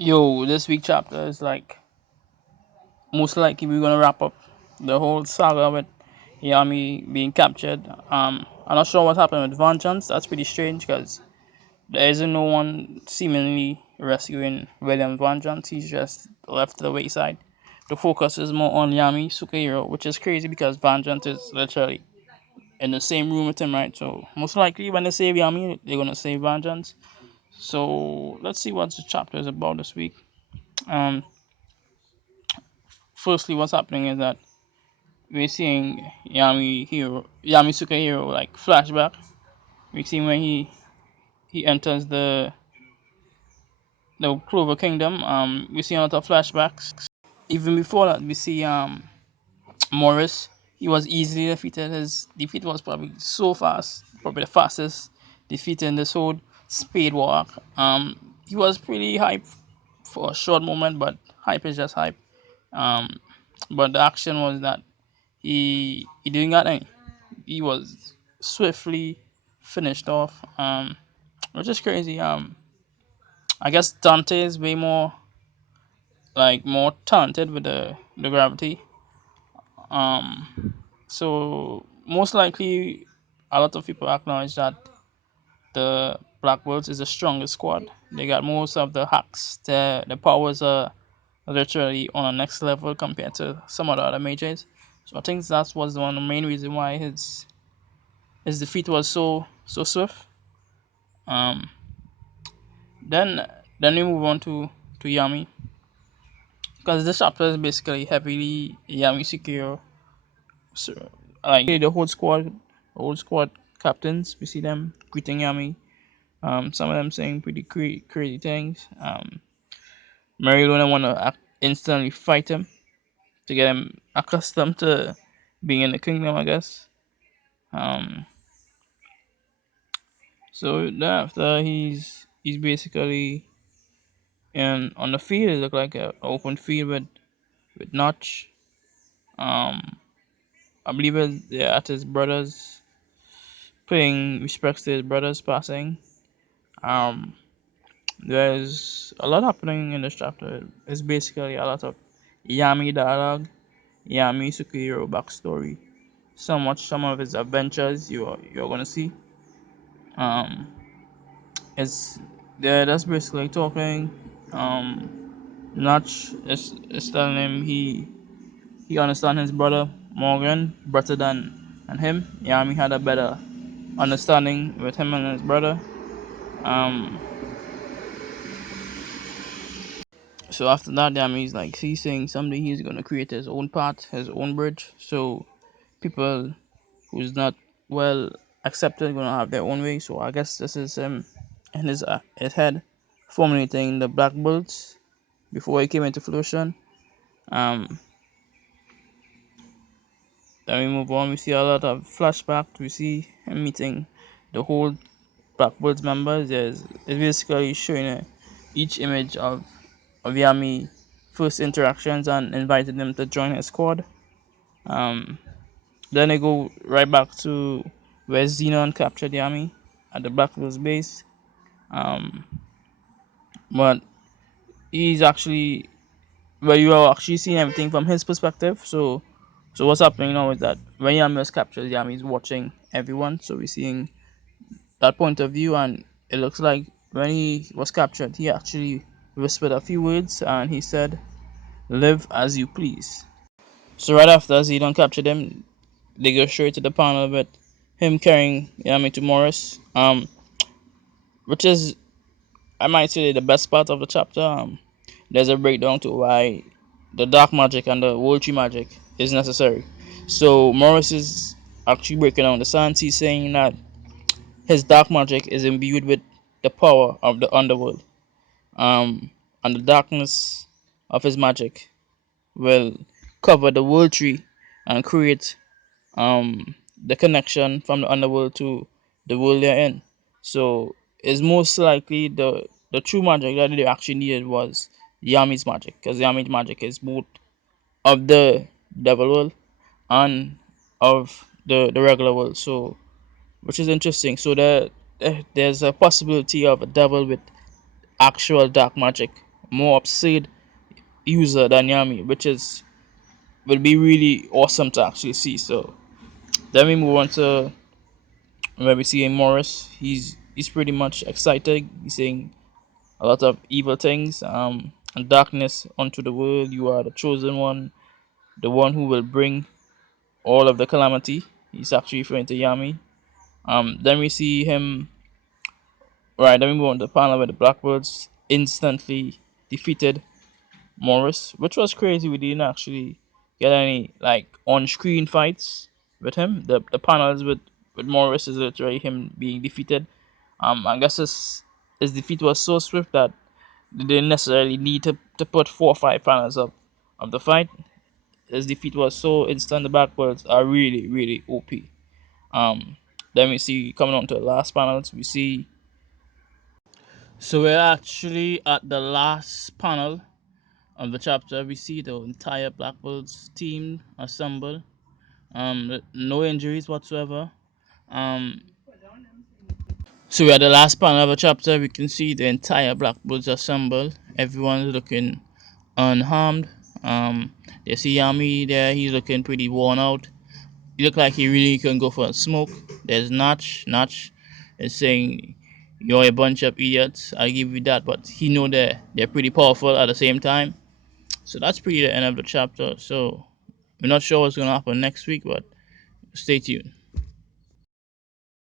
Yo, this week chapter is like most likely we're gonna wrap up the whole saga with Yami being captured. I'm not sure what happened with Vengeance. That's pretty strange because there isn't no one seemingly rescuing William Vengeance. He's just left to the wayside. The focus is more on Yami Sukehiro, which is crazy because Vengeance is literally in the same room with him, right? So most likely when they save Yami, they're gonna save Vengeance. So let's see what the chapter is about this week. Um, Firstly, what's happening is that we're seeing Yami Sukehiro like flashback. We see when he enters the Clover Kingdom. We see a lot of flashbacks. Even before that, we see Morris. He was easily defeated. His defeat was probably so fast, probably the fastest defeat in this whole Spade Walk. He was pretty hype for a short moment, but hype is just hype. Um, but the action was that he didn't got any. He was swiftly finished off, which is crazy. I guess Dante is way more talented with the gravity. So most likely, a lot of people acknowledge that the Black Bulls is the strongest squad. They got most of the hacks. The powers are literally on a next level compared to some of the other majors. So I think that was one of the main reason why his defeat was so swift. Um, then then we move on to Yami because this chapter is basically heavily Yami secure. So like the whole squad captains, we see them greeting Yami. Some of them saying pretty crazy things. Mary Luna wanna instantly fight him to get him accustomed to being in the kingdom, I guess. Um, so then after he's basically in on the field. It looked like a open field with Notch. Um, I believe they're at his brother's, paying respects to his brother's passing. Um, there's a lot happening in this chapter. It's basically a lot of Yami dialogue, Yami Sukihiro backstory. Some of his adventures you're gonna see. Um, it's there. That's basically talking. Notch is telling him he understand his brother Morgan better than him. Yami had a better understanding with him and his brother. Um, so after that, Yami's like he's saying someday he's gonna create his own path, his own bridge. So people who's not well accepted gonna have their own way. So I guess this is him in his head formulating the Black Bulls before he came into fruition. Um, then we move on. We see a lot of flashbacks. We see him meeting the whole Blackbird's members. It's basically showing each image of Yami first interactions and invited them to join his squad. Um, then they go right back to where Xenon captured Yami at the Blackbird's base. Um, but he's actually you are actually seeing everything from his perspective. So what's happening now is that when Yami was captured, Yami is watching everyone. So we're seeing that point of view, and it looks like when he was captured, he actually whispered a few words and he said, "Live as you please." So right after Zedon captured him, they go straight to the panel with him carrying Yami to Morris, which is, I might say, the best part of the chapter. There's a breakdown to why the dark magic and the world tree magic is necessary. So Morris is actually breaking down the science. He's saying that his dark magic is imbued with the power of the underworld, and the darkness of his magic will cover the world tree and create the connection from the underworld to the world they're in. So it's most likely the true magic that they actually needed was Yami's magic, because Yami's magic is both of the devil world and of the regular world. So which is interesting. So there's a possibility of a devil with actual dark magic, more upside user than Yami, which is will be really awesome to actually see. So then we move on to where we see Morris. He's pretty much excited. He's saying a lot of evil things, and darkness onto the world. You are the chosen one, the one who will bring all of the calamity. He's actually referring to Yami. Then we see him. Right, then we move on to the panel where the Blackbirds instantly defeated Morris, which was crazy. We didn't actually get any like on-screen fights with him. The panels with Morris is literally him being defeated. I guess his defeat was so swift that they didn't necessarily need to put 4 or 5 panels up of the fight. His defeat was so instant. The Blackbirds are really OP. Um, then we see coming on to the last panels. We see so we're actually at the last panel of the chapter. We see the entire Blackbirds team assembled. No injuries whatsoever. Um, so we're at the last panel of the chapter. We can see the entire Blackbirds assembled. Everyone's looking unharmed. They see Yami there. He's looking pretty worn out. He look like he really can go for a smoke. There's Notch. Notch is saying, "You're a bunch of idiots." I give you that, but he know they're pretty powerful at the same time. So that's pretty the end of the chapter. So we're not sure what's gonna happen next week, but stay tuned.